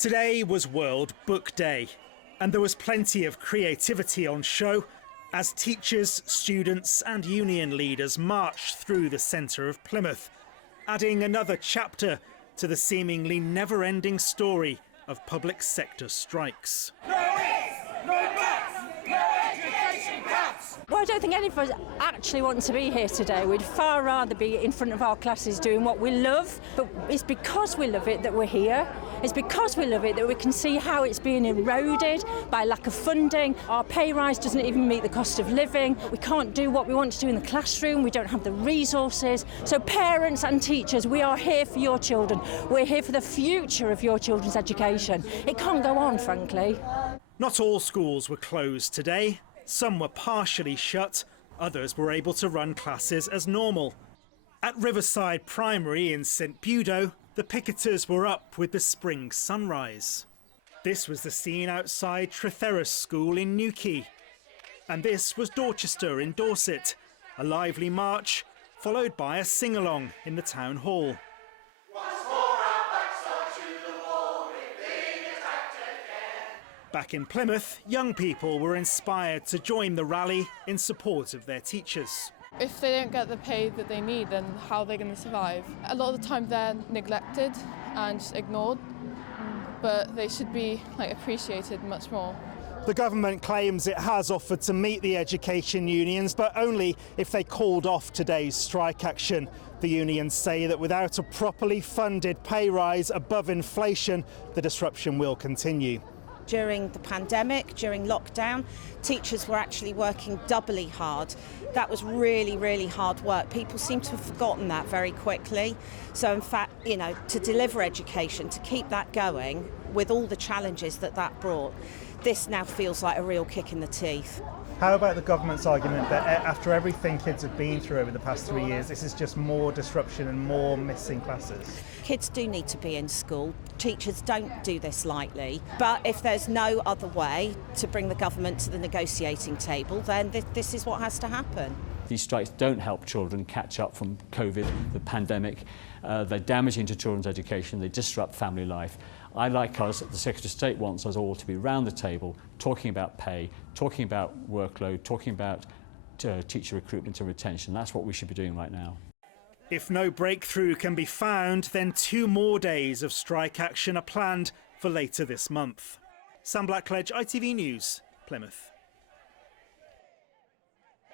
Today was World Book Day, and there was plenty of creativity on show as teachers, students and union leaders marched through the centre of Plymouth, adding another chapter to the seemingly never-ending story of public sector strikes. No ifs, no buts, no education cuts! Well, I don't think any of us actually want to be here today. We'd far rather be in front of our classes doing what we love, but it's because we love it that we're here. It's because we love it that we can see how it's being eroded by lack of funding. Our pay rise doesn't even meet the cost of living. We can't do what we want to do in the classroom. We don't have the resources. So parents and teachers, we are here for your children. We're here for the future of your children's education. It can't go on, frankly. Not all schools were closed today. Some were partially shut. Others were able to run classes as normal. At Riverside Primary in St Budo, the picketers were up with the spring sunrise. This was the scene outside Tretheris School in Newquay. And this was Dorchester in Dorset, a lively march followed by a sing-along in the town hall. Back in Plymouth, young people were inspired to join the rally in support of their teachers. If they don't get the pay that they need, then how are they going to survive? A lot of the time they're neglected and just ignored, but they should be appreciated much more. The government claims it has offered to meet the education unions, but only if they called off today's strike action. The unions say that without a properly funded pay rise above inflation, the disruption will continue. During the pandemic, during lockdown, teachers were actually working doubly hard. That was really, really hard work. People seem to have forgotten that very quickly. So in fact, to deliver education, to keep that going with all the challenges that brought, this now feels like a real kick in the teeth. How about the government's argument that after everything kids have been through over the past 3 years, this is just more disruption and more missing classes? Kids do need to be in school. Teachers don't do this lightly. But if there's no other way to bring the government to the negotiating table, then this is what has to happen. These strikes don't help children catch up from COVID, the pandemic. They're damaging to children's education. They disrupt family life. I, like us, the Secretary of State wants us all to be round the table talking about pay, talking about workload, talking about teacher recruitment and retention. That's what we should be doing right now. If no breakthrough can be found, then 2 more days of strike action are planned for later this month. Sam Blackledge, ITV News, Plymouth.